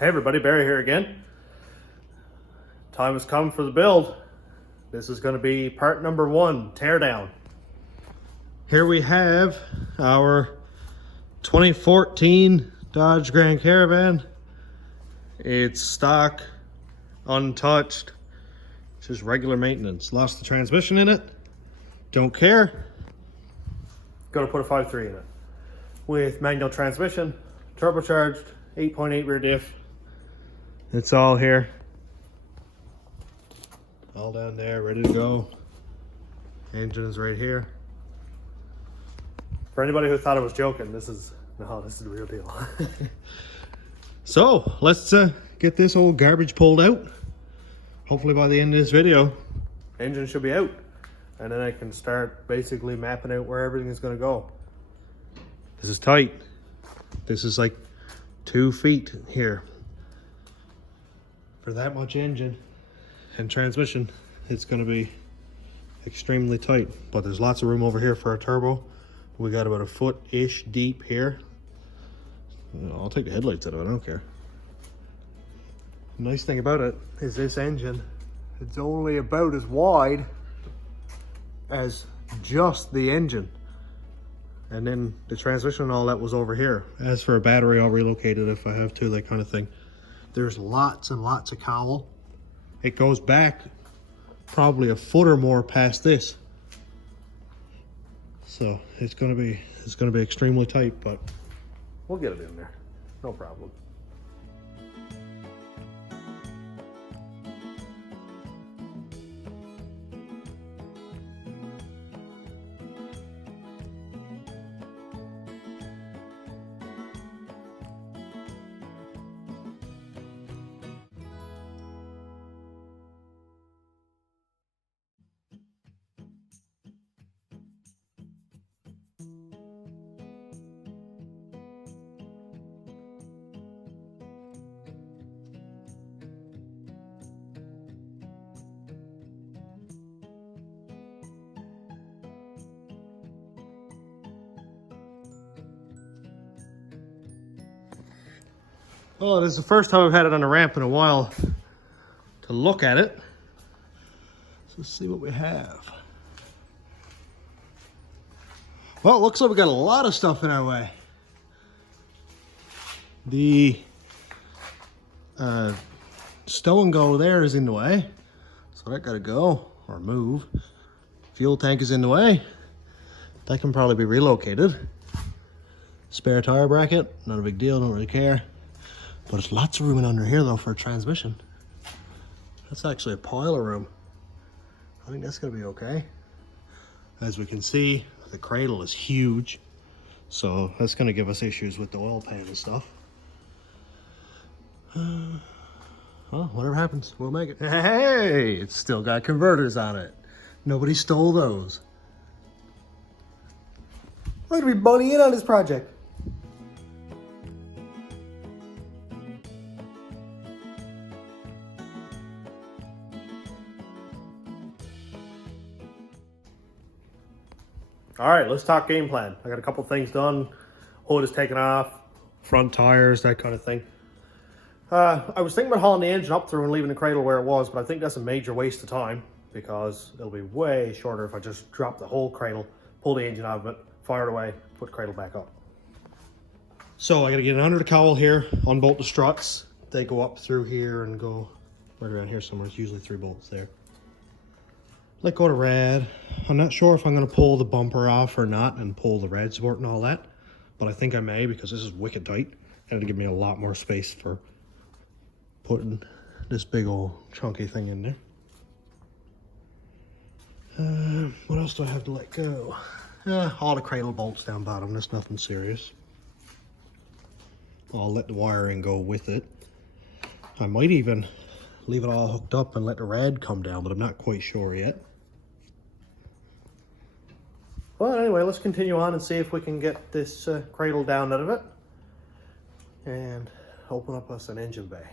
Hey everybody, Barry here again. Time has come for the build. This is going to be part number 1, teardown. Here we have our 2014 Dodge Grand Caravan. It's stock, untouched, just regular maintenance. Lost the transmission in it, don't care. Gonna put a 5.3 in it. With manual transmission, turbocharged, 8.8 rear diff. It's all here. All down there, ready to go. Engine is right here. For anybody who thought I was joking, this is the real deal. So let's get this old garbage pulled out. Hopefully by the end of this video, engine should be out. And then I can start basically mapping out where everything is gonna go. This is tight. This is like 2 feet here. For that much engine and transmission, it's going to be extremely tight, but there's lots of room over here for a turbo. We got about a foot-ish deep here. I'll take the headlights out of it, I don't care. The nice thing about it is this engine, it's only about as wide as just the engine. And then the transmission and all that was over here. As for a battery, I'll relocate it if I have to, that kind of thing. There's lots and lots of cowl. It goes back probably a foot or more past this. So it's gonna be extremely tight, but we'll get it in there. No problem. Well, this is the first time I've had it on a ramp in a while to look at it. So let's see what we have. Well, it looks like we got a lot of stuff in our way. The stow and go there is in the way, so that gotta go or move. Fuel tank is in the way. That can probably be relocated. Spare tire bracket, not a big deal, don't really care. But there's lots of room in under here though for a transmission. That's actually a pile of room. I think that's gonna be okay. As we can see, the cradle is huge. So that's gonna give us issues with the oil pan and stuff. Well, whatever happens, we'll make it. Hey, it's still got converters on it. Nobody stole those. We're gonna be boning in on this project. All right, let's talk game plan. I got a couple things done. Hood is taken off, front tires, that kind of thing. I was thinking about hauling the engine up through and leaving the cradle where it was, but I think that's a major waste of time because it'll be way shorter if I just drop the whole cradle, pull the engine out of it, fire it away, put the cradle back up. So I gotta get it under the cowl here, unbolt the struts. They go up through here and go right around here somewhere. It's usually 3 bolts there. Let go of the rad. I'm not sure if I'm going to pull the bumper off or not and pull the rad support and all that, but I think I may because this is wicked tight and it'll give me a lot more space for putting this big old chunky thing in there. What else do I have to let go? All the cradle bolts down bottom, that's nothing serious. I'll let the wiring go with it. I might even leave it all hooked up and let the rad come down, but I'm not quite sure yet. Well, anyway, let's continue on and see if we can get this cradle down out of it and open up us an engine bay.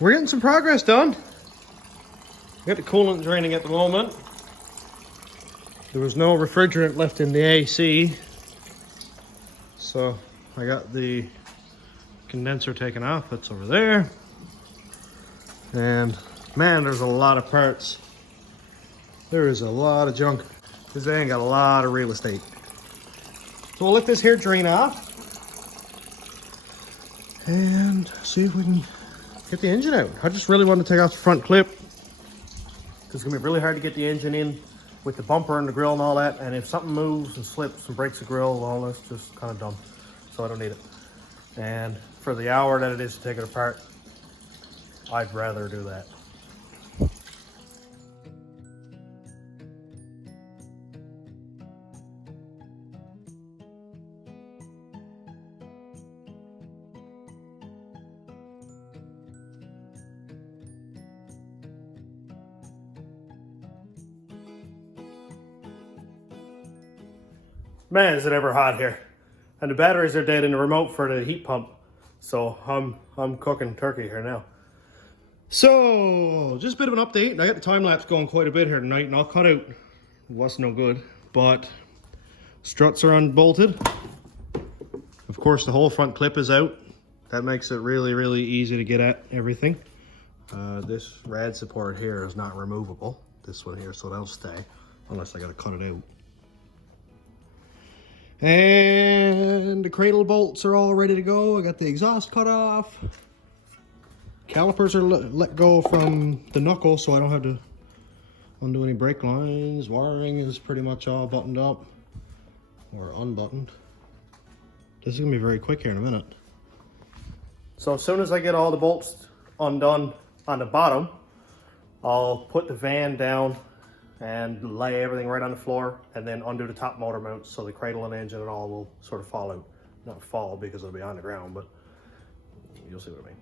we're getting some progress done. Got the coolant draining at the moment. There was no refrigerant left in the AC, so I got the condenser taken off. That's over there. And man, there's a lot of parts. There is a lot of junk. This thing got a lot of real estate. So we'll let this here drain off and see if we can get the engine out. I just really want to take off the front clip. It's gonna be really hard to get the engine in with the bumper and the grill and all that. And if something moves and slips and breaks the grill, well, that's just kind of dumb. So I don't need it. And for the hour that it is to take it apart, I'd rather do that. Man, is it ever hot here. And the batteries are dead in the remote for the heat pump. So I'm cooking turkey here now. So, just a bit of an update. I got the time lapse going quite a bit here tonight, and I'll cut out what's no good. But struts are unbolted. Of course, the whole front clip is out. That makes it really, really easy to get at everything. This rad support here is not removable. This one here, so that'll stay. Unless I gotta cut it out. And the cradle bolts are all ready to go. I got the exhaust cut off. Calipers are let go from the knuckle, so I don't have to undo any brake lines. Wiring is pretty much all buttoned up or unbuttoned. This is gonna be very quick here in a minute. So as soon as I get all the bolts undone on the bottom, I'll put the van down and lay everything right on the floor, and then undo the top motor mounts so the cradle and engine and all will sort of fall out. Not fall because it'll be on the ground, but you'll see what I mean.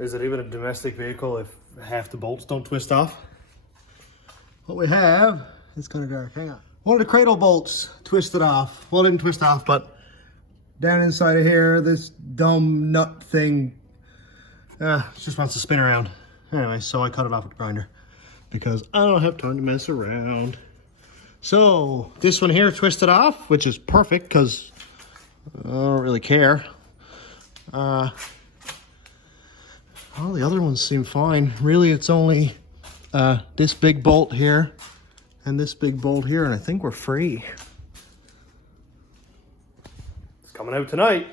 Is it even a domestic vehicle if half the bolts don't twist off? What we have, it's kind of dark, hang on. One of the cradle bolts twisted off. Well, it didn't twist off, but down inside of here, this dumb nut thing, it just wants to spin around. Anyway, so I cut it off with the grinder because I don't have time to mess around. So this one here twisted off, which is perfect because I don't really care. All the other ones seem fine. Really, it's only this big bolt here and this big bolt here, and I think we're free. It's coming out tonight.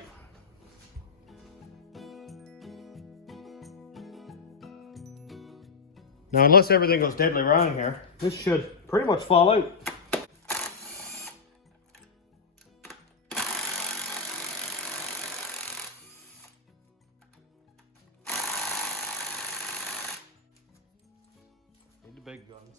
Now, unless everything goes deadly wrong here, this should pretty much fall out. Big guns.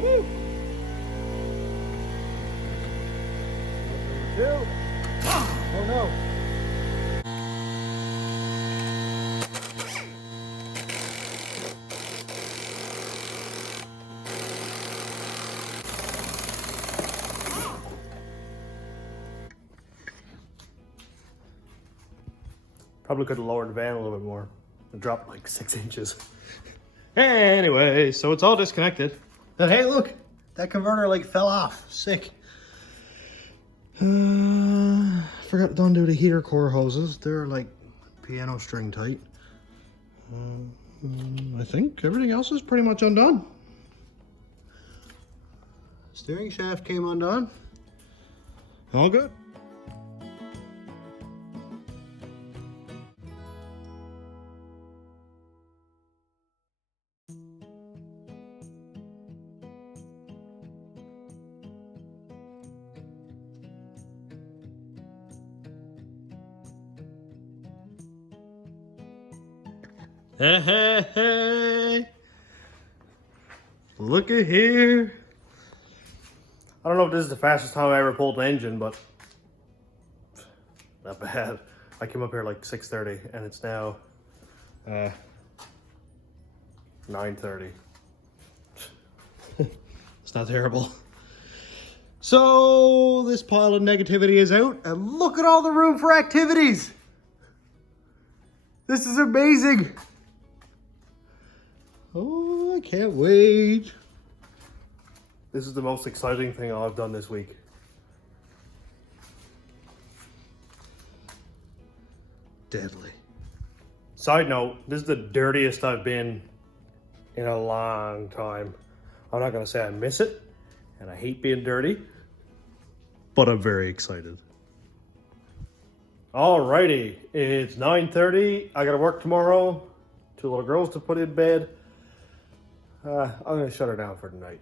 Woo. Two. Oh no. Probably could have lowered the van a little bit more and dropped like 6 inches. Anyway, so it's all disconnected. And hey, look, that converter like fell off. Sick. Forgot to undo the heater core hoses. They're like piano string tight. I think everything else is pretty much undone. Steering shaft came undone. All good. Hey, hey, hey. Look at here. I don't know if this is the fastest time I ever pulled an engine, but not bad. I came up here like 6:30 and it's now 9:30. It's not terrible. So this pile of negativity is out, and look at all the room for activities. This is amazing. Oh, I can't wait. This is the most exciting thing I've done this week. Deadly. Side note, this is the dirtiest I've been in a long time. I'm not gonna say I miss it, and I hate being dirty, but I'm very excited. Alrighty, it's 9:30. I gotta work tomorrow. 2 little girls to put in bed. I'm gonna shut her down for tonight.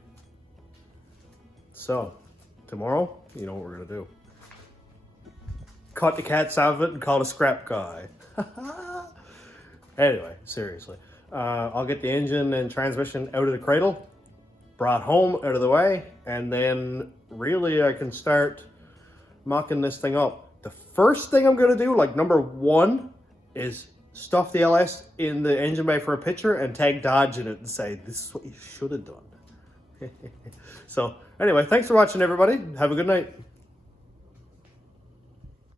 So, tomorrow, you know what we're gonna do. Cut the cats out of it and call a scrap guy. Anyway, seriously. I'll get the engine and transmission out of the cradle, brought home out of the way, and then really I can start mocking this thing up. The first thing I'm gonna do, like number 1, is stuff the LS in the engine bay for a picture and tag Dodge in it and say, this is what you should have done. So anyway, thanks for watching everybody. Have a good night.